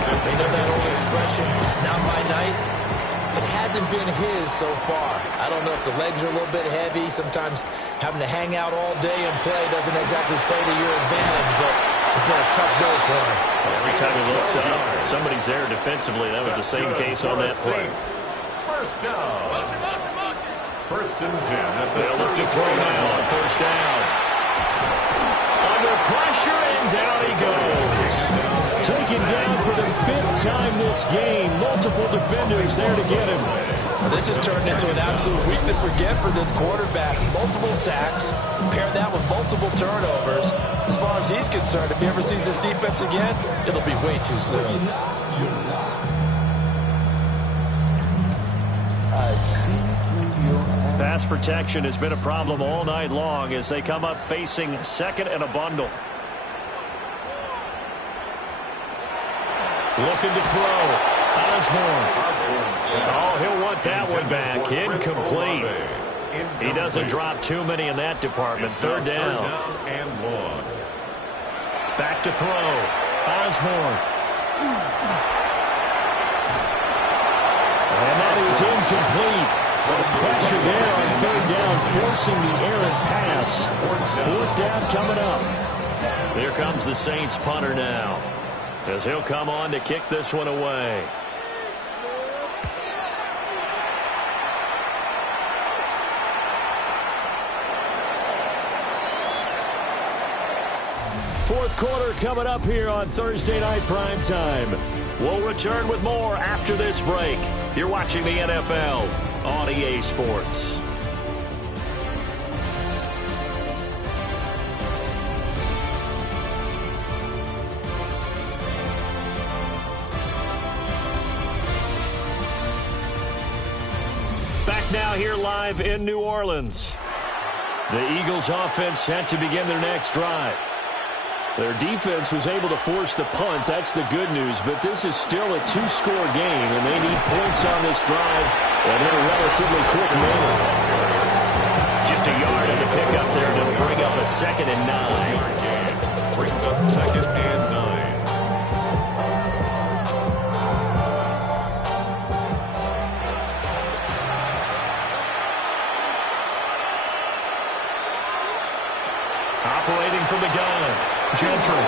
They know that old expression, it's not my night. It hasn't been his so far. I don't know if the legs are a little bit heavy. Sometimes having to hang out all day and play doesn't exactly play to your advantage, but it's been a tough go for him. Every time he looks up, somebody's there defensively. That was the same case on that play. First down. 1st and 10. They'll look to throw now on 1st down. Under pressure, and down he goes. Taken down for the 5th time this game. Multiple defenders there to get him. Well, this has turned into an absolute week to forget for this quarterback. Multiple sacks, pair that with multiple turnovers. As far as he's concerned, if he ever sees this defense again, it'll be way too soon. Pass protection has been a problem all night long as they come up facing 2nd and a bundle. Looking to throw. Osborne. Oh, he'll want that one back. Incomplete. He doesn't drop too many in that department. 3rd down. And 1. Back to throw. Osborne. And that is incomplete. Pressure there on 3rd down, forcing the errant pass. 4th down coming up. Here comes the Saints punter now, as he'll come on to kick this one away. Fourth quarter coming up here on Thursday Night Primetime. We'll return with more after this break. You're watching the NFL on EA Sports. Back now here live in New Orleans. The Eagles offense set to begin their next drive. Their defense was able to force the punt. That's the good news. But this is still a 2-score game, and they need points on this drive and in a relatively quick manner. Just a yard in the pickup there, and it'll bring up a 2nd and 9. Brings up 2nd and 9. Operating from the gun. Gentry.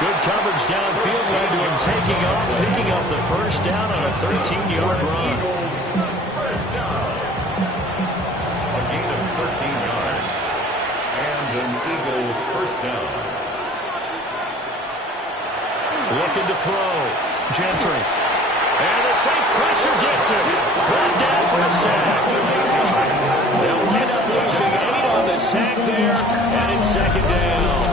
Good coverage downfield led to him taking off, picking up the 1st down on a 13-yard run. Eagles, 1st down. A gain of 13 yards. And an Eagle 1st down. Looking to throw. Gentry. And the Saints pressure gets him. Brought down for a sack. They'll end up losing 8 on the sack there, and it's 2nd down.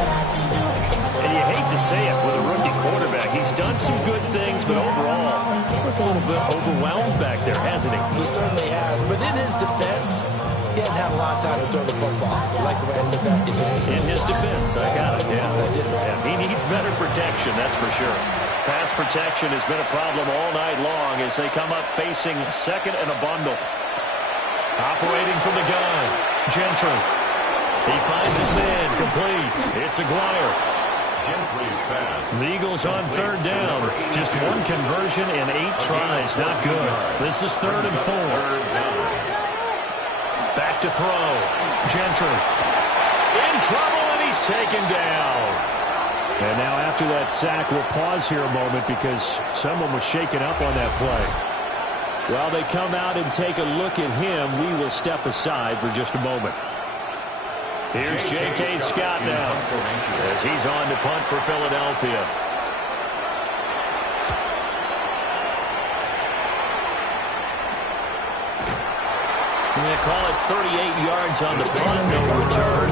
And you hate to say it with a rookie quarterback. He's done some good things, but overall, he looked a little bit overwhelmed back there, hasn't he? He certainly has. But in his defense, he hadn't had a lot of time to throw the football. I like the way I said that. In his defense. In his defense, I got it. Yeah. He needs better protection, that's for sure. Pass protection has been a problem all night long as they come up facing 2nd and a bundle. Operating from the gun. Gentry. He finds his man, complete. It's Aguirre. Gentry's pass. The Eagles on 3rd down. Just one conversion in 8 tries. Not good. This is 3rd and 4. Back to throw. Gentry. In trouble, and he's taken down. And now after that sack, we'll pause here a moment because someone was shaken up on that play. While they come out and take a look at him, we will step aside for just a moment. Here's J.K. Scott now as he's on to punt for Philadelphia. They call it 38 yards on the punt, no return.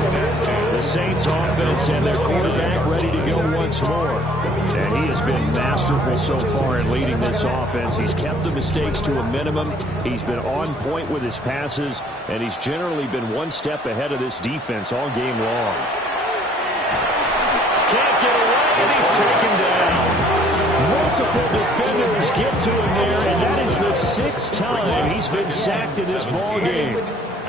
The Saints offense and their quarterback ready to go once more. And he has been masterful so far in leading this offense. He's kept the mistakes to a minimum. He's been on point with his passes, and he's generally been one step ahead of this defense all game long. Can't get away, and he's taken down. Multiple defenders get to him there, and that is the sixth time he's been sacked in this ball game.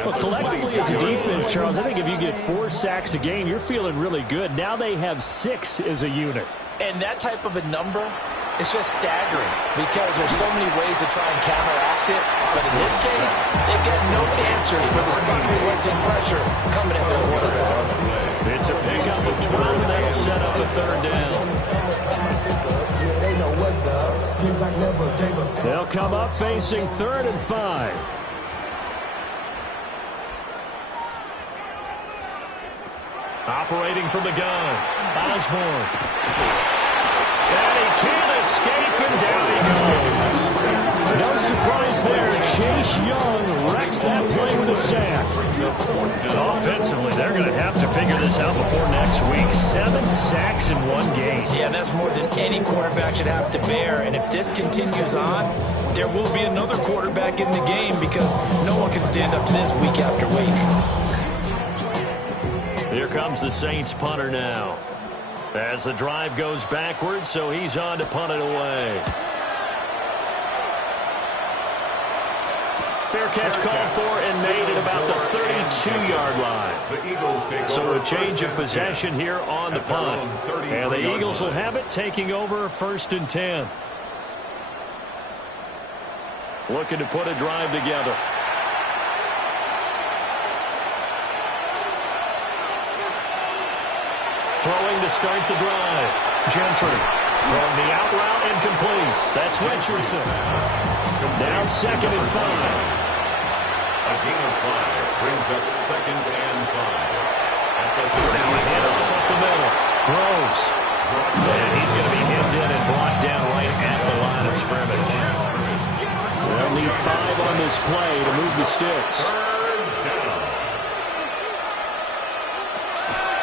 Well, collectively as a defense, Charles, I think if you get 4 sacks a game, you're feeling really good. Now they have 6 as a unit. And that type of a number is just staggering because there's so many ways to try and counteract it. But in this case, they've got no answers for this unrelenting pressure coming at their quarterback. It's a pickup of 12, and that'll set up a third down. They'll come up facing 3rd and 5. Operating from the gun, Osborne. And he can't escape, and down he goes. No surprise there. Chase Young wrecks that play with a sack. Offensively, they're going to have to figure this out before next week. 7 sacks in one game. Yeah, that's more than any quarterback should have to bear. And if this continues on, there will be another quarterback in the game because no one can stand up to this week after week. Here comes the Saints punter now. As the drive goes backwards, so he's on to punt it away. Fair catch called for and made at about the 32-yard line. So a change of possession here on the punt. And the Eagles will have it, taking over 1st and 10. Looking to put a drive together. Throwing to start the drive. Gentry throwing the out route incomplete. That's Richardson. Now 2nd and 5. A gain of 5 brings up 2nd and 5. At the 30. Now a handoff up the middle. Groves. And he's going to be hemmed in and brought down right at the line of scrimmage. They'll need 5 on this play to move the sticks.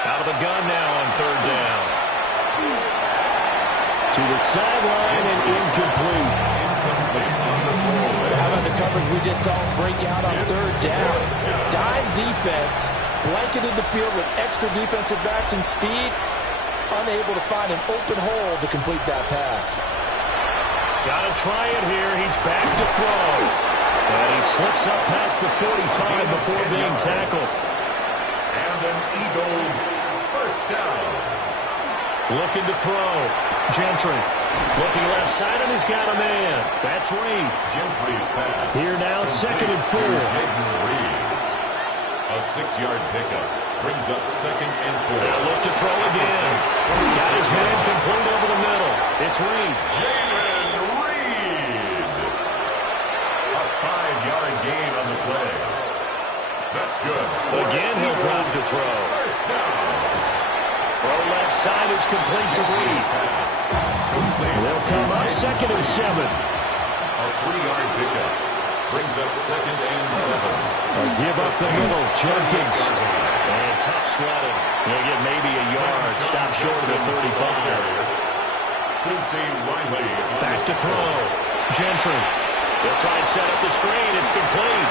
Out of the gun now on 3rd down. To the sideline and incomplete. How about the coverage we just saw break out on 3rd down? Dime defense, blanketed the field with extra defensive backs and speed, unable to find an open hole to complete that pass. Got to try it here. He's back to throw. And he slips up past the 45 before being tackled. And an Eagles first down. Looking to throw. Gentry. Looking left side, and he's got a man. That's Reed. Gentry's pass. Here now, 2nd and 4. Reed. A 6-yard pickup brings up 2nd and 4. They'll look to throw again. Got his man complete over the middle. It's Reed. Jalen Reed. A 5-yard gain on the play. That's good. Again, he'll drop to throw. First down. Throw left side is complete to Reed. They'll come up 2nd and 7. A 3-yard pickup brings up 2nd and 7. Give up the middle, Jenkins. And tough sledding. They'll get maybe a yard. Stop short of the 35. Quincy Riley. Back to throw. Gentry. They'll try and set up the screen. It's complete.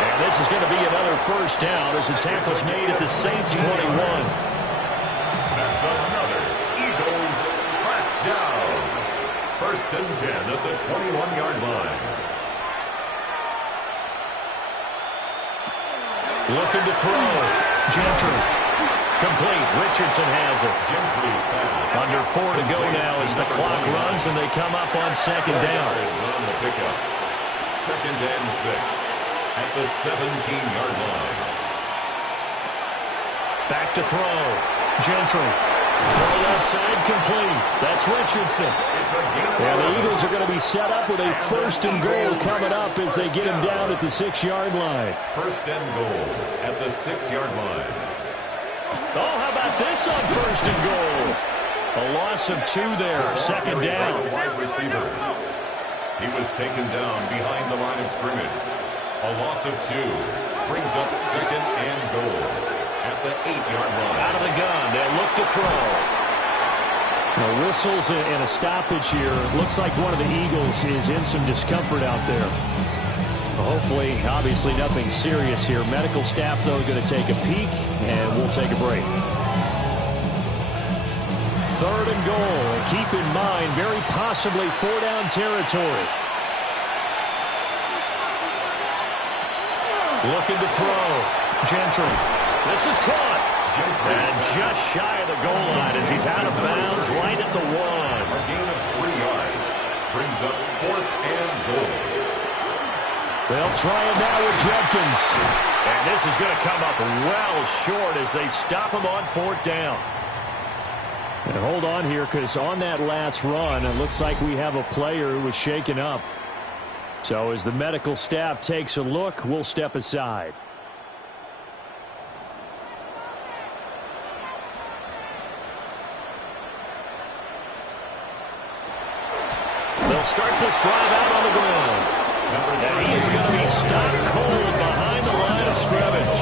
And this is going to be another first down as the tackle's made at the Saints 21. That's another Eagles first down. 1st and 10 at the 21-yard line. Looking to throw. Gentry. Complete. Richardson has it. Gentry's pass. Under 4 to go now as the clock runs and they come up on 2nd down. On the pickup. 2nd and 6 at the 17-yard line. Back to throw. Gentry. Throw left side complete. That's Richardson. And the Eagles are going to be set up with a 1st and goal coming up as they get him down at the 6-yard line. 1st and goal at the 6-yard line. Oh, how about this on 1st and goal? A loss of 2 there. 2nd down. Wide receiver. He was taken down behind the line of scrimmage. A loss of 2 brings up second and goal at the 8-yard line. Out of the gun, they'll look to throw. Now, whistles and a stoppage here. Looks like one of the Eagles is in some discomfort out there. Well, hopefully, obviously nothing serious here. Medical staff, though, going to take a peek, and we'll take a break. Third and goal. And keep in mind, very possibly 4-down territory. Looking to throw. Gentry. This is caught. And just shy of the goal line as he's out of bounds right at the 1. A gain of 3 yards brings up 4th and goal. They'll try it now with Jenkins. And this is going to come up well short as they stop him on 4th down. And hold on here, because on that last run, it looks like we have a player who was shaken up. So as the medical staff takes a look, we'll step aside. They'll start this drive out on the ground. And he is going to be stopped cold behind the line of scrimmage.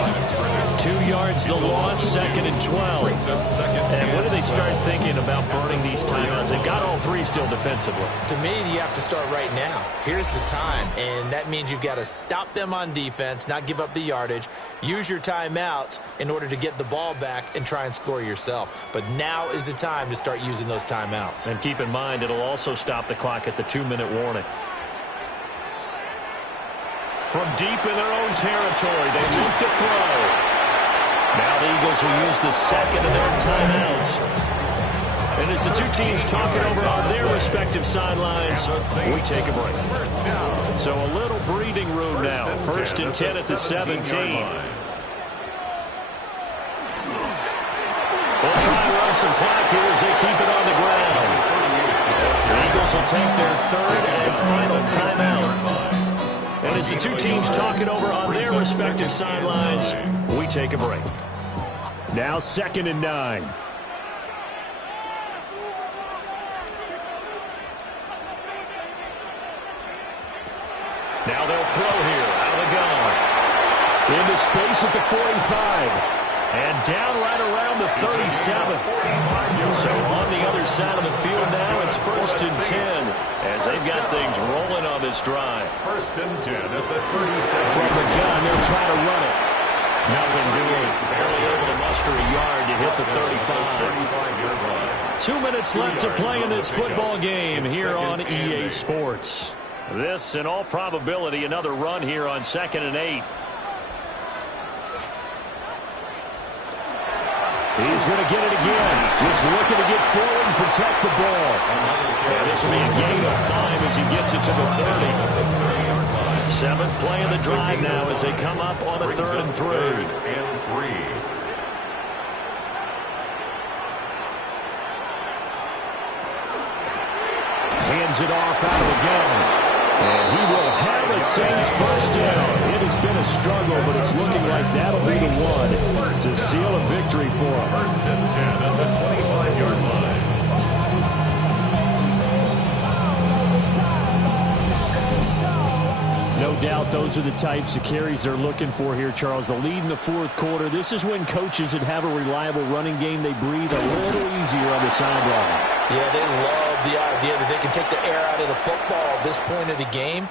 2 yards the loss, 2nd and 12. And when do they start thinking about burning these timeouts? They've got all 3 still defensively. To me, you have to start right now. Here's the time, and that means you've got to stop them on defense, not give up the yardage, use your timeouts in order to get the ball back and try and score yourself. But now is the time to start using those timeouts. And keep in mind, it'll also stop the clock at the 2-minute warning. From deep in their own territory, they look to throw. Now the Eagles will use the second of their timeouts. And as the 2 teams talk it over on their respective sidelines, we take a break. So a little breathing room now. 1st and 10 at the 17. We'll try and run some clock here as they keep it on the ground. The Eagles will take their 3rd and final timeout. And as the 2 teams talk it over on their respective sidelines, we take a break. Now 2nd and 9. Now they'll throw here out of the gun. Into space at the 45. And down right around the 37. So on the other side of the field now, it's 1st and 10 as they've got things rolling on this drive. 1st and 10 at the 37. From the gun, they'll try to run it. Nothing doing. Barely able to muster a yard to hit the 35. 2 minutes left to play in this football game here on EA Sports. This, in all probability, another run here on 2nd and 8. He's going to get it again. Just looking to get forward and protect the ball. And this will be a gain of 5 as he gets it to the 30. 7th play of the drive now as they come up on a 3rd and 3. Hands it off out of the gun. And he will have a Saints first down. It has been a struggle, but it's looking like that'll be the one to seal a victory for him. 1st and 10 at the 25-yard line. No doubt those are the types of carries they're looking for here, Charles. The lead in the 4th quarter. This is when coaches that have a reliable running game, they breathe a little easier on the sideline. Yeah, they love the idea that they can take the air out of the football at this point of the game.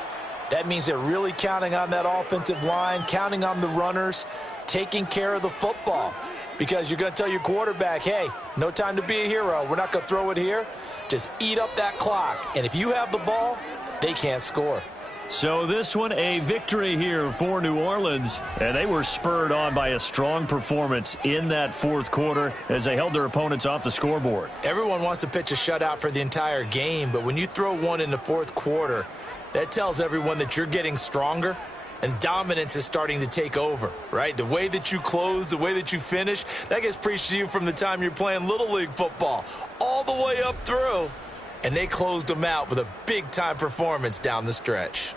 That means they're really counting on that offensive line, counting on the runners, taking care of the football. Because you're going to tell your quarterback, hey, no time to be a hero. We're not going to throw it here. Just eat up that clock. And if you have the ball, they can't score. So this one, a victory here for New Orleans. And they were spurred on by a strong performance in that 4th quarter as they held their opponents off the scoreboard. Everyone wants to pitch a shutout for the entire game, but when you throw one in the 4th quarter, that tells everyone that you're getting stronger and dominance is starting to take over, right? The way that you close, the way that you finish, that gets preached to you from the time you're playing Little League football all the way up through. And they closed them out with a big-time performance down the stretch.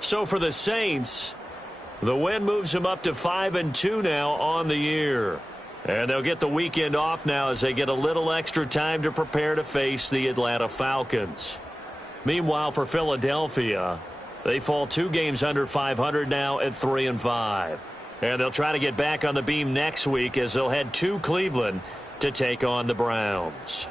So for the Saints, the win moves them up to 5-2 now on the year. And they'll get the weekend off now as they get a little extra time to prepare to face the Atlanta Falcons. Meanwhile, for Philadelphia, They fall 2 games under 500 now at 3-5. And they'll try to get back on the beam next week as they'll head to Cleveland to take on the Browns.